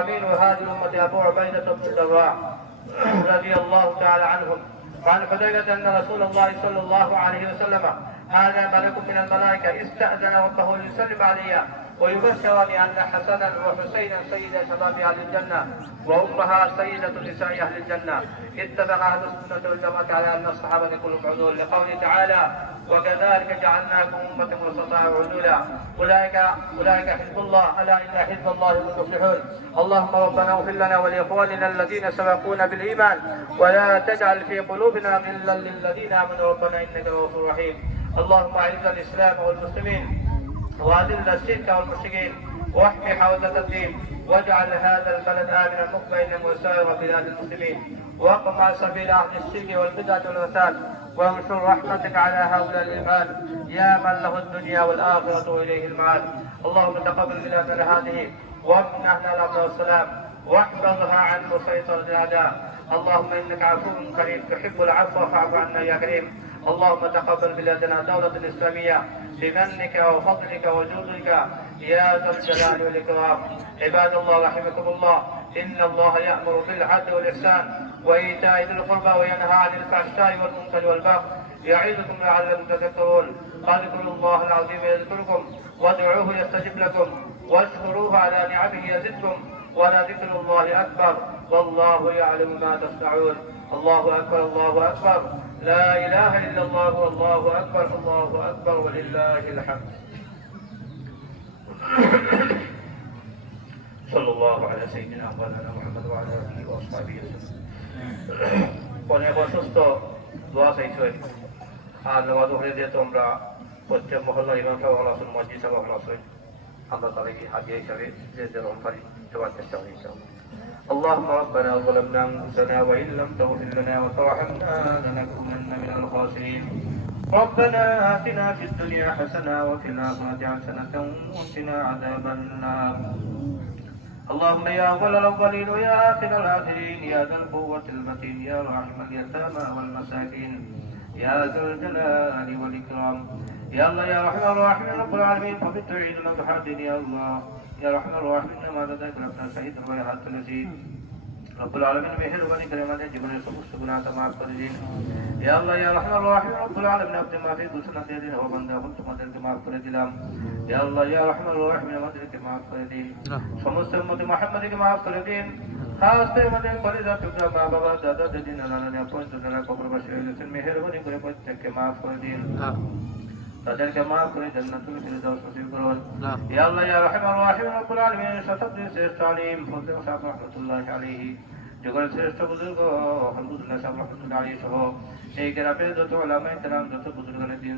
أمير هذه الأمة أبو عبيدة بن الجراح رضي الله تعالى عنهم قال حذيفة أن رسول الله صلى الله عليه وسلم هذا ملك من الملائكة استأذن ربه ليسلم علي ويبشر بأن حسنا وحسينا سيدا شباب أهل الجنة وأمها سيدة نساء أهل الجنة. اتفق أهل السنة والجماعة على أن الصحابة كلهم عدول لقوله تعالى وكذلك جعلناكم أمة وسطا عدولا أولئك حزب الله ألا إن حزب الله هم المفلحون. اللهم ربنا اغفر لنا ولإخواننا الذين سبقونا بالإيمان ولا تجعل في قلوبنا غلا للذين آمنوا ربنا إنك رؤوف رحيم. اللهم أعز الإسلام والمسلمين وأذل الشرك والمشركين واحمي حوزة الدين واجعل هذا البلد آمنا مطمئنا وسائر بلاد المسلمين واقطع سبيل أهل الشرك والبدعة والفساد وانشر رحمتك على هؤلاء العباد يا من له الدنيا والآخرة وإليه المعاد. اللهم تقبل بلادنا هذه وامنحنا الأمن والسلام واحفظها عن مسيطرة الأعداء. اللهم إنك عفو كريم تحب العفو فاعف عنا يا كريم. اللهم تقبل بلادنا دولة إسلامية بمنك وفضلك وجودك يا ذا الجلال والإكرام. عباد الله رحمكم الله إن الله يأمر بالعدل والإحسان وإيتاء ذي القربى وينهى عن الفحشاء والمنكر والبغي يعظكم لعلكم تذكرون. اذكروا الله العظيم يذكركم وادعوه يستجب لكم واشكروه على نعمه يزدكم ولذكر الله أكبر والله يعلم ما تصنعون. الله أكبر الله أكبر لا إله إلا الله والله أكبر الله أكبر ولله الحمد. صلى الله على سيدنا مولانا محمد وعلى آله وأصحابه وسلم. অনেক অসুস্থ দোয়া চাইছেন আর নামাজ পড়ে দিয়ে তোমরা প্রত্যেক মহল্লা ইমাম সাহেব ভালো আছেন মসজিদ সাহেব ভালো আছেন আমরা তাদেরকে হাদিয়া হিসাবে যে যেরকম পারি দেওয়ার চেষ্টা করি ইনশাআল্লাহ. اللهم ربنا ظلمنا أنفسنا وإن لم تغفر لنا وترحمنا لنكونن من الخاسرين. ربنا آتنا في الدنيا حسنة وفي الآخرة حسنة وقنا عذاب النار. اللهم يا أول الأولين ويا آخر الآخرين يا ذا القوة المتين يا راحم اليتامى والمساكين يا ذا الجلال والإكرام. يا الله يا رحمن الراحمين رب العالمين فبت عيد المتحدين يا الله يا رحمن الراحمين ما لديك ربنا سعيد ويحات الذي رب العالمين মেহেরবানি করে আমাদের জীবনের সমস্ত গুনাহ মাফ করে দিন। ইয়া আল্লাহ ইয়া রাহমান রাহিম রব্বুল আলামিন আপনি মাফি ঘোষণা দিয়ে দিন ও বান্দা এখন তোমাদেরকে মাফ করে দিলাম। ইয়া আল্লাহ ইয়া রাহমান রাহিম আমাদেরকে মাফ করে দিন সমস্ত উম্মতে মুহাম্মাদকে মাফ করে দিন। খাস করে আমাদের কলিজা টুকরা মা বাবা দাদা দাদি নানা নানি আপন যারা কবরবাসী হয়েছেন মেহেরবানি করে প্রত্যেককে মাফ করে দিন তাদেরকে মাফ করে জান্নাতুল ফিরদাউস নসিব করুন। ইয়া আল্লাহ ইয়া রাহমান রাহিম রব্বুল আলামিন শতাব্দীর শ্রেষ্ঠ আলিম ফজল সাহেব রাহমাতুল্লাহি আলাইহি যুগের শ্রেষ্ঠ বুজুর্গ আলহামদুলিল্লাহ সাহেব রাহমাতুল্লাহি আলাইহি সহ এই গ্রামের যত উলামায়ে কেরাম যত বুজুর্গানে দিন